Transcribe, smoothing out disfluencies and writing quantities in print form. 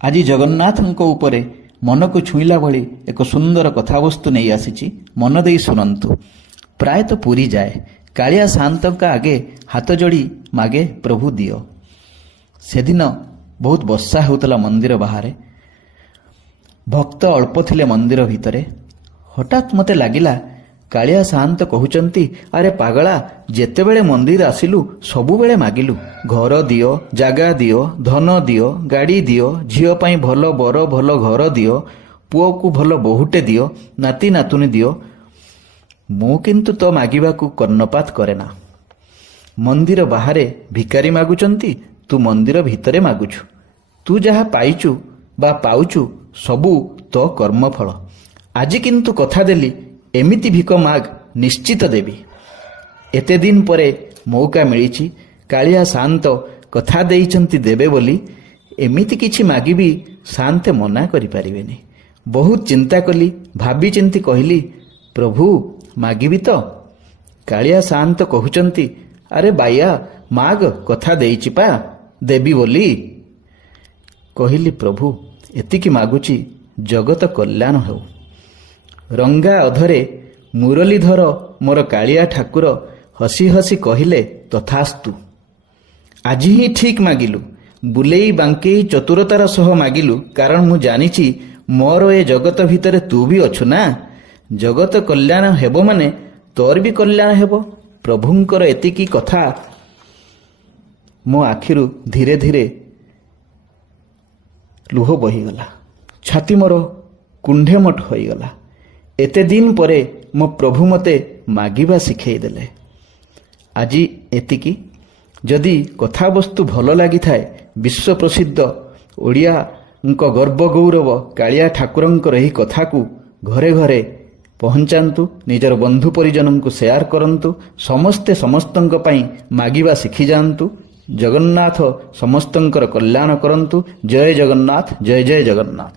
ଆଜି ଜଗନ୍ନାଥଙ୍କ ଉପରେ ମନକୁ ଛୁଇଁଲା ଭଳି ଏକ ସୁନ୍ଦର କଥାବସ୍ତୁ ନେଇ ଆସିଛି, ମନ ଦେଇ ଶୁଣନ୍ତୁ। ପ୍ରାୟତଃ ପୁରୀ ଯାଏ, କାଳିଆ ସାଆନ୍ତଙ୍କ ଆଗେ ହାତ ଯୋଡ଼ି ମାଗେ, ପ୍ରଭୁ ଦିଅ। ସେଦିନ ବହୁତ ବର୍ଷା ହେଉଥିଲା ମନ୍ଦିର ବାହାରେ, ଭକ୍ତ ଅଳ୍ପ ଥିଲେ ମନ୍ଦିର ଭିତରେ। ହଠାତ୍ ମୋତେ ଲାଗିଲା କାଳିଆ ସାଆନ୍ତ କହୁଛନ୍ତି, ଆରେ ପାଗଳା, ଯେତେବେଳେ ମନ୍ଦିର ଆସିଲୁ ସବୁବେଳେ ମାଗିଲୁ, ଘର ଦିଅ, ଜାଗା ଦିଅ, ଧନ ଦିଅ, ଗାଡ଼ି ଦିଅ, ଝିଅ ପାଇଁ ଭଲ ବର ଭଲ ଘର ଦିଅ, ପୁଅକୁ ଭଲ ବୋହୂଟେ ଦିଅ, ନାତି ନାତୁଣୀ ଦିଅ। ମୁଁ କିନ୍ତୁ ତ ମାଗିବାକୁ କର୍ଣ୍ଣପାତ କରେନା। ମନ୍ଦିର ବାହାରେ ଭିକାରୀ ମାଗୁଛନ୍ତି, ତୁ ମନ୍ଦିର ଭିତରେ ମାଗୁଛୁ। ତୁ ଯାହା ପାଇଛୁ ବା ପାଉଛୁ ସବୁ ତୋ କର୍ମଫଳ। ଆଜି କିନ୍ତୁ କଥା ଦେଲି, ଏମିତି ଭିକ ମାଗ, ନିଶ୍ଚିତ ଦେବି। ଏତେ ଦିନ ପରେ ମୌକା ମିଳିଛି, କାଳିଆ ସାଆନ୍ତ କଥା ଦେଇଛନ୍ତି ଦେବେ ବୋଲି, ଏମିତି କିଛି ମାଗିବି ସାଆନ୍ତେ ମନା କରିପାରିବେନି। ବହୁତ ଚିନ୍ତା କଲି, ଭାବି ଚିନ୍ତି କହିଲି, ପ୍ରଭୁ ମାଗିବି ତ? କାଳିଆ ସାଆନ୍ତ କହୁଛନ୍ତି, ଆରେ ବାଇଆ ମାଗ, କଥା ଦେଇଛି ପା, ଦେବି ବୋଲି। କହିଲି, ପ୍ରଭୁ ଏତିକି ମାଗୁଛି, ଜଗତ କଲ୍ୟାଣ ହେଉ। ରଙ୍ଗା ଅଧରେ ମୁରଲୀଧର ମୋର କାଳିଆ ଠାକୁର ହସି ହସି କହିଲେ, ତଥାସ୍ତୁ। ଆଜି ହିଁ ଠିକ୍ ମାଗିଲୁ, ବୁଲେଇ ବାଙ୍କେଇ ଚତୁରତାର ସହ ମାଗିଲୁ, କାରଣ ମୁଁ ଜାଣିଛି ମୋର ଏ ଜଗତ ଭିତରେ ତୁ ବି ଅଛୁ ନା। ଜଗତ କଲ୍ୟାଣ ହେବ ମାନେ ତୋର ବି କଲ୍ୟାଣ ହେବ। ପ୍ରଭୁଙ୍କର ଏତିକି କଥା ମୋ ଆଖିରୁ ଧୀରେ ଧୀରେ ଲୁହ ବହିଗଲା, ଛାତି ମୋର କୁଣ୍ଢେମୋଟ ହୋଇଗଲା। ଏତେ ଦିନ ପରେ ମୋ ପ୍ରଭୁ ମୋତେ ମାଗିବା ଶିଖେଇ ଦେଲେ। ଆଜି ଏତିକି। ଯଦି କଥାବସ୍ତୁ ଭଲ ଲାଗିଥାଏ, ବିଶ୍ୱ ପ୍ରସିଦ୍ଧ ଓଡ଼ିଆଙ୍କ ଗର୍ବ ଗୌରବ କାଳିଆ ଠାକୁରଙ୍କର ଏହି କଥାକୁ ଘରେ ଘରେ ପହଞ୍ଚାନ୍ତୁ, ନିଜର ବନ୍ଧୁ ପରିଜନଙ୍କୁ ସେୟାର କରନ୍ତୁ, ସମସ୍ତେ ସମସ୍ତଙ୍କ ପାଇଁ ମାଗିବା ଶିଖିଯାଆନ୍ତୁ। ଜଗନ୍ନାଥ ସମସ୍ତଙ୍କର କଲ୍ୟାଣ କରନ୍ତୁ। ଜୟ ଜଗନ୍ନାଥ, ଜୟ ଜୟ ଜଗନ୍ନାଥ।